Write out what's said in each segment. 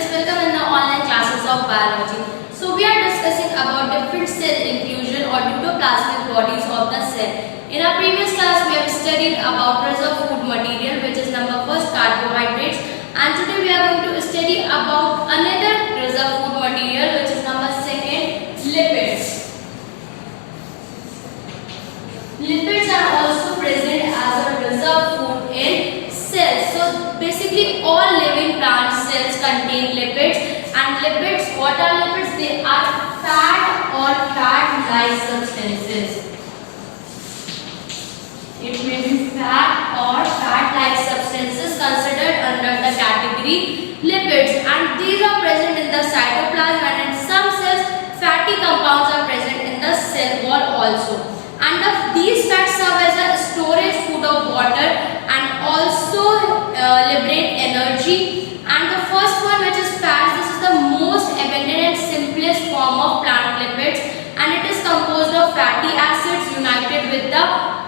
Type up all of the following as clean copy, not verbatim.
students, welcome in the online classes of biology. So we are discussing about different cell inclusion or endoplasmic bodies of the cell. In our previous class we have studied about reserve food material, which is number first carbohydrates, and today we are going to study about another reserve food material, which is number second lipids. Lipids are also present as a reserve food in cells. So basically all living plant cells contain lipids, and lipids, what are lipids? They are fat or fat-like substances. It may be fat or fat-like substances considered under the category lipids, and these are present in the cytoplasm, and in some cells fatty compounds are present in the cell wall also. And these fats serve as a storage food of water and also liberate energy. And the first one, which is fats, this is the most abundant and simplest form of plant lipids, and it is composed of fatty acids united with the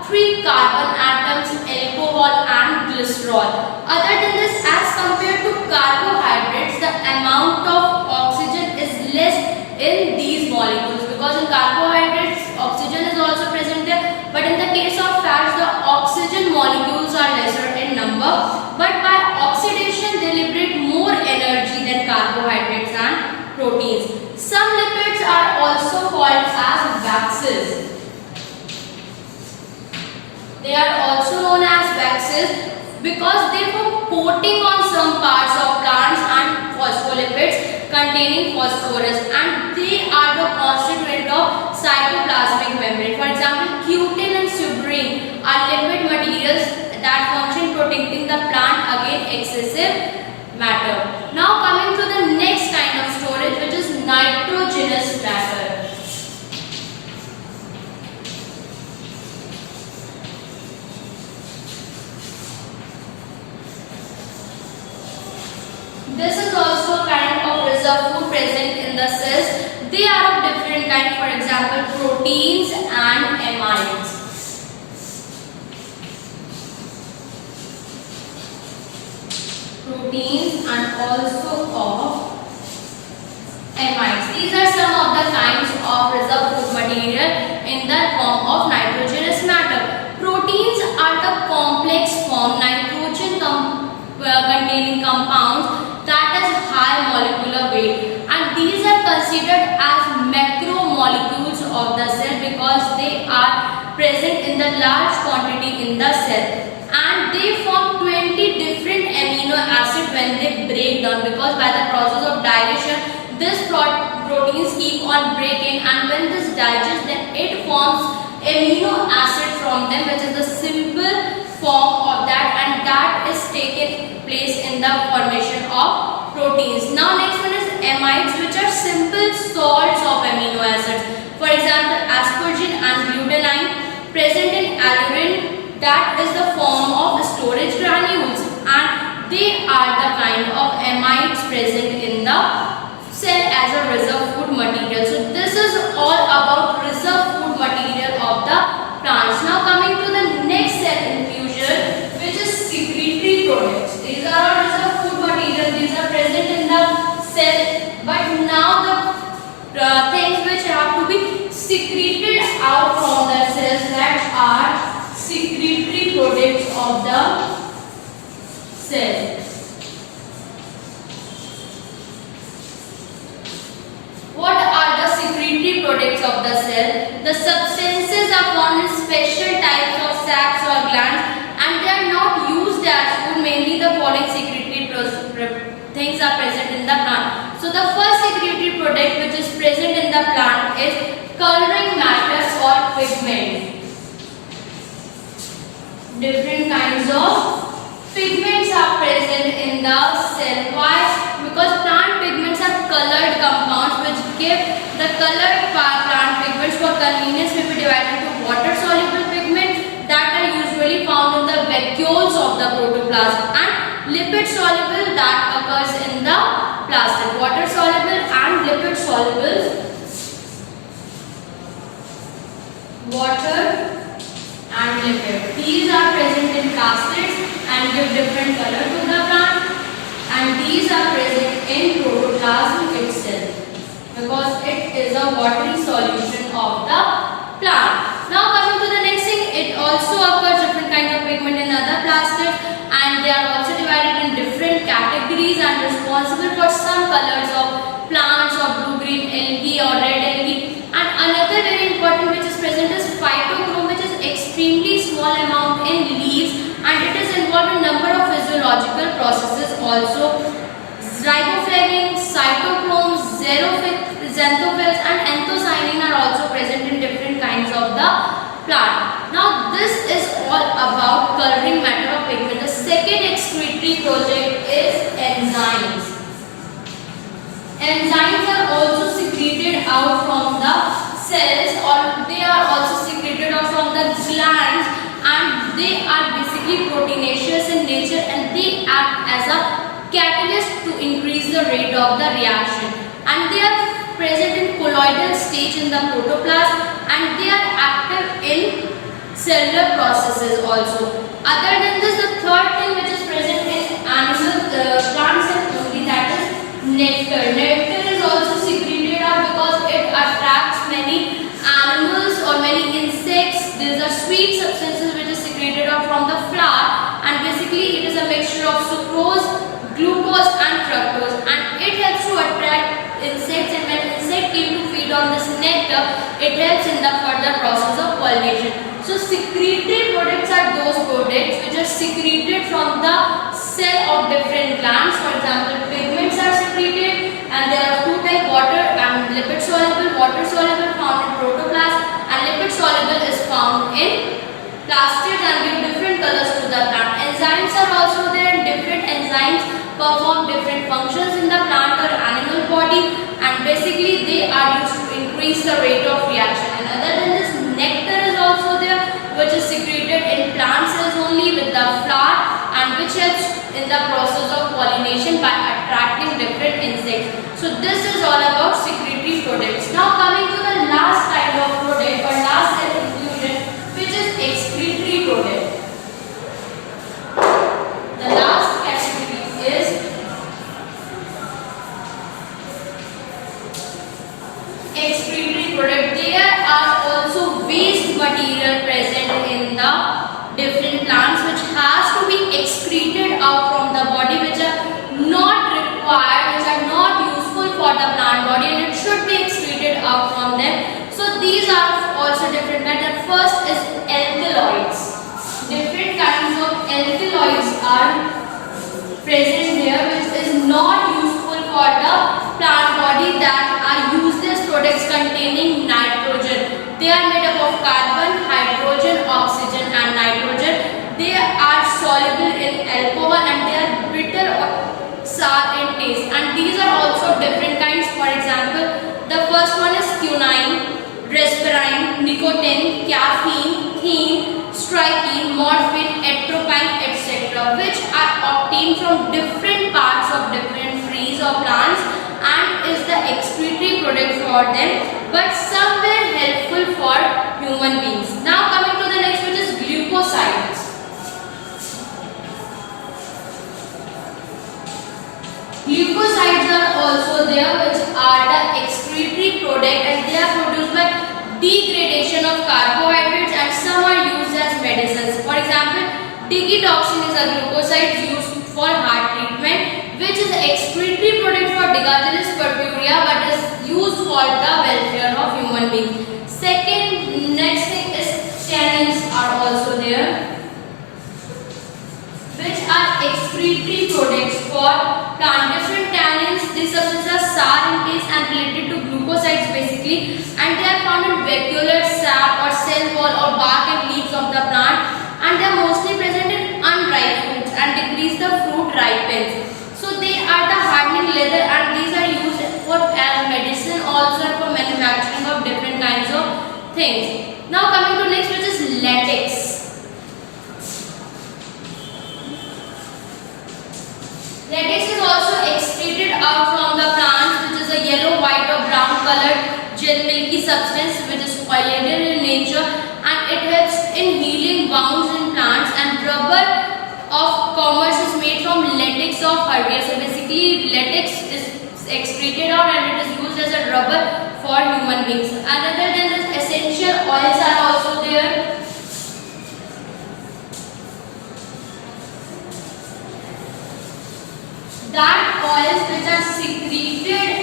3 carbon atoms, alcohol and glycerol. Other than this, as compared to carbohydrates, the amount of oxygen is less in these molecules, because in carbohydrates oxygen is also present there, but in the case of fats the oxygen molecules are lesser in number, but by oxidation they liberate more energy than carbohydrates and proteins. Some lipids are also called as waxes. They are also known as waxes because they form coating on some parts of plants and phospholipids containing phosphorus, and they are the constituent of cytoplasmic membrane. For example, cutin and suberin are lipid materials that function protecting the plant against excessive matter. Now coming to the next kind of storage, which is nitrogenous matter. This is also a kind of reserve food present in the cells. They are of different kind, for example, proteins and amides. Proteins and also of amides. These are some of the kinds of reserve food material in the form of nitrogenous matter. Proteins are the complex form nitrogen containing compounds that has high molecular weight, and these are considered as macromolecules of the cell because they are present in the large quantity in the cell, and they form 20 different amino acids when they break down, because by the process of digestion these proteins keep on breaking, and when this digests then it forms amino acid from them, which is the simple form of that, and that is taken place in the formation of proteins. Now next one is amides, which are simple salts of amino acids. For example, asparagine and glutamine present in alurin, that is the form of storage granules, and they are the kind of amides present in the cell as a reserve food material. So this is all about reserve food material of the plants. Now coming to the next cell infusion, which is secretory products. These are all reserve food material. These are present in the cell, but now the things which have to be secreted out from the cells, that are secretory products of the cell. What are the secretory products of the cell? The substances are found in special types of sacs or glands, and they are not used as food. Mainly the following secretory things are present in the plant. So the first secretory product which is present in the plant is coloring matter or pigment. Different kinds of pigments are present in the cell. Why? Because plant pigments are colored compounds which give the colored plant pigments for convenience may be divided into water soluble pigments that are usually found in the vacuoles of the protoplasm, and lipid soluble that occurs in the plastic. Water soluble and lipid soluble. Water and lipid. These are present in plastics and give different color to the plant, and these are present in also riboflavin, cytochromes, xanthophylls and anthocyanin are also present in different kinds of the plant. Now this is all about coloring matter of pigment. The second excretory project is enzymes. Enzymes are also secreted out from the cells, or they are also secreted out from the glands, and they are basically proteinaceous in nature and they act as a catalyst to increase the rate of the reaction, and they are present in colloidal stage in the protoplasm, and they are active in cellular processes also. Other than this, the third thing which is present in animal plant cells only, that is nectar. Nectar is also secreted out because it attracts many animals or many insects. These are sweet substances which is secreted out from the flower, and basically it is a mixture of sucrose, glucose and fructose, and it helps to attract insects, and when insect came to feed on this nectar, it helps in the further process of pollination. So secretory products are those products which are secreted from the cell of different plants. For example, pigments are secreted, and there are two types, water and lipid soluble. Water soluble found in protoplasm, and lipid soluble is found in plastids and give different colors to the plant. Enzymes are also there, and different enzymes perform different functions in the plant or animal body, and basically they are used to increase the rate of reaction. And other than this, nectar is also there, which is secreted in plant cells only with the flower, and which helps in the process of pollination by attracting different insects. So this is all about secretory products. Now coming to the last kind of product or last cell inclusion, which is excretory product. The last category is excretory product. There are also waste material present in the different plants which has to be excreted out from the body, which are not required, which are not useful for the plant body, and it should be excreted out from them. So these are also different kinds. The first is alkaloids. Different kinds of alkaloids are present here which is not useful for the plant body, that are useless products containing nitrogen. They are made up of carbon, hydrogen, oxygen and nitrogen. They are soluble in alcohol and they are bitter or sour in taste, and these are also different kinds. For example, the first one is quinine, rasparine, nicotine, caffeine, theine, strychnine, morphine, atropine, etc., which are obtained from different parts of different trees or plants and is the excretory product for them, but some were helpful for human beings. Now coming to the next, which is glucosides. Glucosides are also there, which are the excretory product, and they are produced by degradation of carbohydrates, and some are used as medicines. For example, digitoxin is a glucoside used for heart treatment, which is an excretory product for Digacelis purpurea, but is used for the welfare of human beings. Next thing is tannins are also there, which are excretory products for plant. Different tannins, these substances are sour in taste and related to glucosides basically, and they are found in vacuolar sap or cell wall or bark and leaves of the plant, and they are mostly present in unripe fruits and decrease the fruit ripens. So they are the hardening leather, and these are used for as medicine also and for manufacturing of different kinds of things. Now coming to next, which is latex. Latex is also excreted out from the plants, which is a yellow, white or brown colored gel milky substance which is colloidal in nature, and it helps in healing wounds in plants. And rubber of commerce is made from latex of herbivores. So basically latex is excreted out and it is used as a rubber for human beings. Other than this, essential oils are also there. That oils which are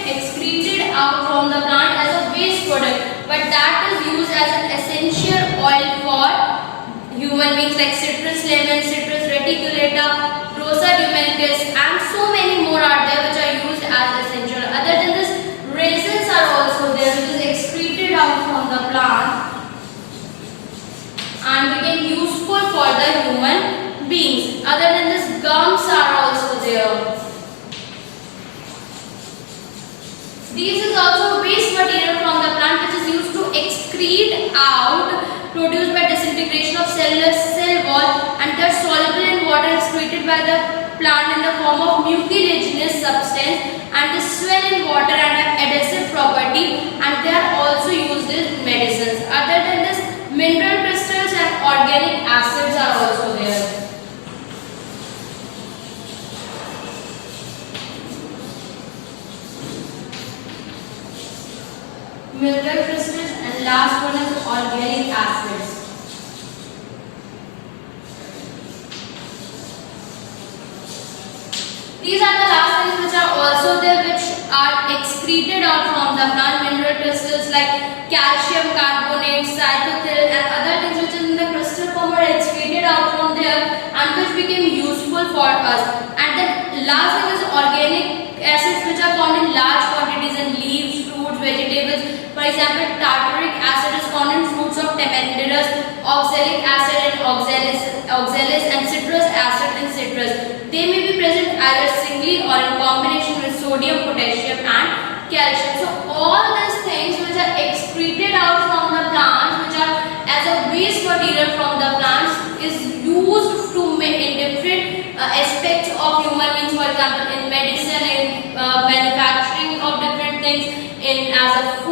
excreted out from the plant as a waste product, but that is used as an essential oil for human beings, like citrus lemon, citrus reticulata, rosa dumentis and so by the plant in the form of mucilaginous substance, and they swell in water and have adhesive property, and they are also used in medicines. Other than this, mineral crystals and organic acids are also there. Mineral crystals, and last one is organic acids. These are the last things which are also there, which are excreted out from the plant. Mineral crystals like calcium carbonate, cytothyl, and other things which is in the crystal form are excreted out from there and which became useful for us. And the last thing is organic acids, which are found in large quantities in leaves, fruits, vegetables. For example, tartaric acid is found in fruits of Temenderus, oxalic acid in oxalis, and citrus acid in citrus. They may be present either singly or in combination with sodium, potassium, and calcium. So all these things which are excreted out from the plants, which are as a waste material from the plants, is used to make in different aspects of human beings. For example, in medicine, in manufacturing of different things, in as a